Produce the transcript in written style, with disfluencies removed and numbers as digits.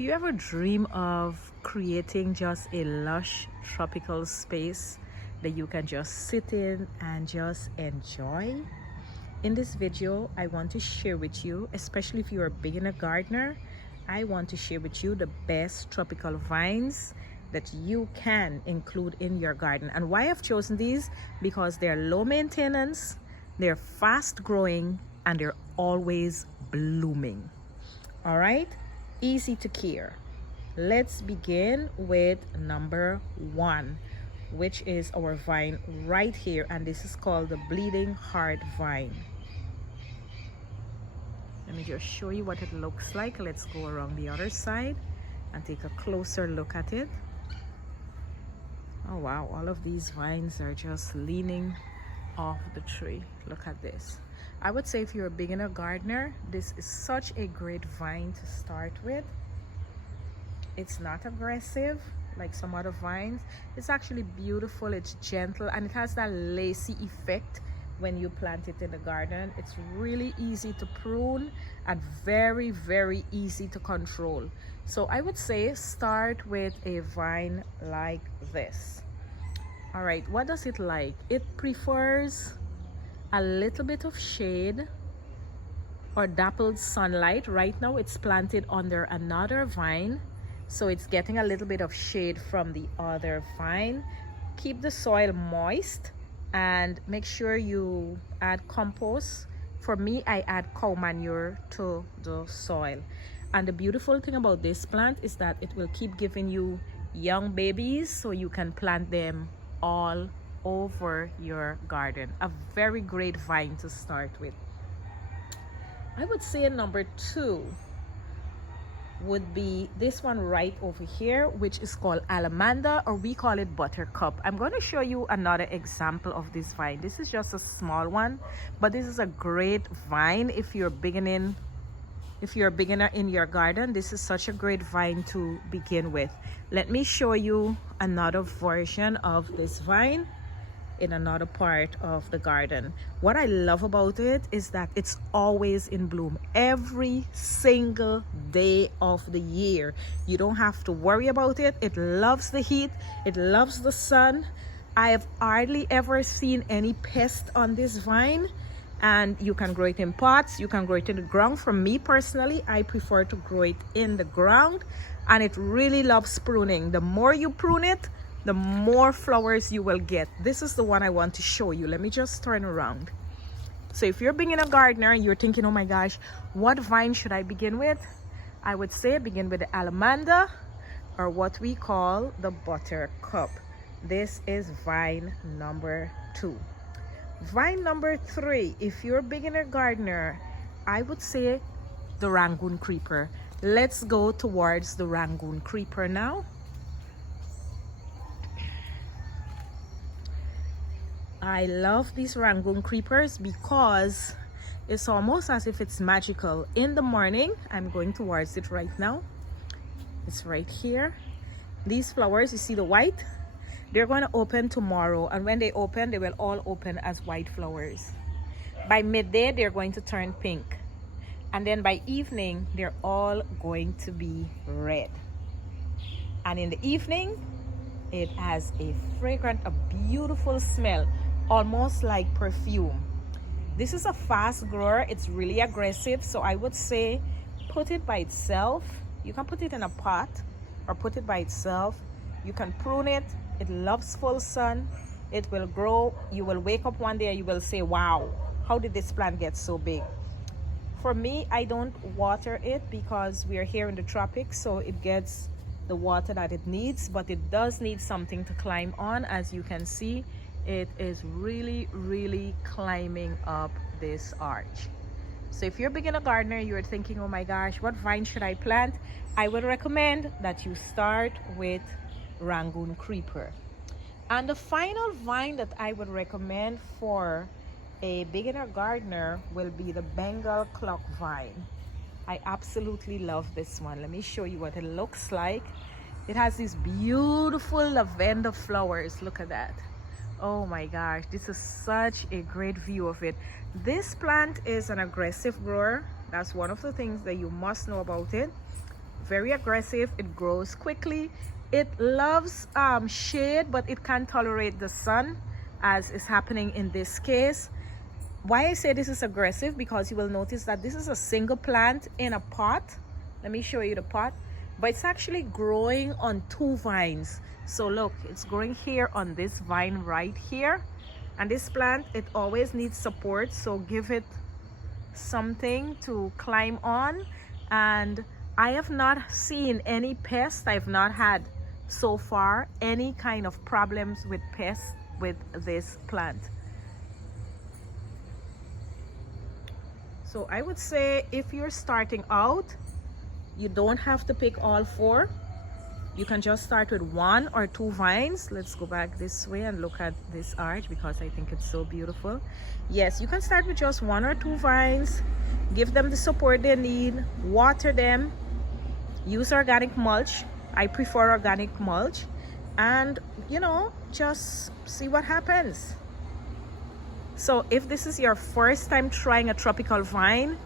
Do you ever dream of creating just a lush tropical space that you can just sit in and just enjoy? In this video, I want to share with you, especially if you're a beginner gardener, I want to share with you the best tropical vines that you can include in your garden. And why I've chosen these? Because they're low maintenance, they're fast growing, and they're always blooming. All right, easy to care. Let's begin with number one, which is our vine right here, and this is called the bleeding heart vine. Let me just show you what it looks like. Let's go around the other side and take a closer look at it. Oh wow, all of these vines are just leaning off the tree. Look at this. I would say if you're a beginner gardener, this is such a great vine to start with. It's not aggressive like some other vines. It's actually beautiful, it's gentle, and it has that lacy effect when you plant it in the garden. It's really easy to prune and very, very easy to control. So I would say start with a vine like this. All right, what does it like? It prefers a little bit of shade or dappled sunlight. Right now it's planted under another vine, so it's getting a little bit of shade from the other vine. Keep the soil moist and make sure you add compost. For me, I add cow manure to the soil. And the beautiful thing about this plant is that it will keep giving you young babies, so you can plant them all over your garden. A very great vine to start with. I would say number two would be this one right over here, which is called allamanda, or we call it buttercup. I'm going to show you another example of this vine. This is just a small one, but this is a great vine if you're beginning. If you're a beginner in your garden, this is such a great vine to begin with. Let me show you another version of this vine in another part of the garden. What I love about it is that it's always in bloom every single day of the year. You don't have to worry about it. It loves the heat, it loves the sun. I have hardly ever seen any pest on this vine, and you can grow it in pots, you can grow it in the ground. For me personally, I prefer to grow it in the ground, and it really loves pruning. The more you prune it, the more flowers you will get. This is the one I want to show you. Let me just turn around. So if you're being a gardener and you're thinking, oh my gosh, what vine should I begin with? I would say begin with the allamanda, or what we call the buttercup. This is vine number two. Vine number three, if you're a beginner gardener, I would say the Rangoon creeper. Let's go towards the Rangoon creeper now. I love these Rangoon creepers because it's almost as if it's magical. In the morning, I'm going towards it right now. It's right here. These flowers, you see the white? They're going to open tomorrow, and when they open, they will all open as white flowers. By midday, they're going to turn pink. And then by evening, they're all going to be red. And in the evening, it has a fragrant, a beautiful smell, almost like perfume. This is a fast grower. It's really aggressive, so I would say put it by itself. You can put it in a pot or put it by itself. You can prune it. It loves full sun. It will grow. You will wake up one day and you will say, wow, how did this plant get so big? For me, I don't water it because we are here in the tropics, so it gets the water that it needs, but it does need something to climb on. As you can see, it is really, really climbing up this arch. So if you're a beginner gardener, you're thinking, oh my gosh, what vine should I plant? I would recommend that you start with Rangoon creeper. And the final vine that I would recommend for a beginner gardener will be the Bengal clock vine. I absolutely love this one. Let me show you what it looks like. It has these beautiful lavender flowers. Look at that. Oh my gosh, this is such a great view of it. This plant is an aggressive grower. That's one of the things that you must know about it. very aggressive. It grows quickly. It loves shade, but it can't tolerate the sun, as is happening in this case. Why I say this is aggressive, because you will notice that this is a single plant in a pot. Let me show you the pot. But it's actually growing on 2 vines. So look, it's growing here on this vine right here. And this plant, it always needs support, so give it something to climb on. And I have not seen any pests. I've not had so far any kind of problems with pests with this plant. So I would say if you're starting out, you don't have to pick all 4. You can just start with 1 or 2 vines. Let's go back this way and look at this arch, because I think it's so beautiful. Yes, you can start with just 1 or 2 vines. Give them the support they need. Water them. Use organic mulch. I prefer organic mulch. And, you know, just see what happens. So if this is your first time trying a tropical vine,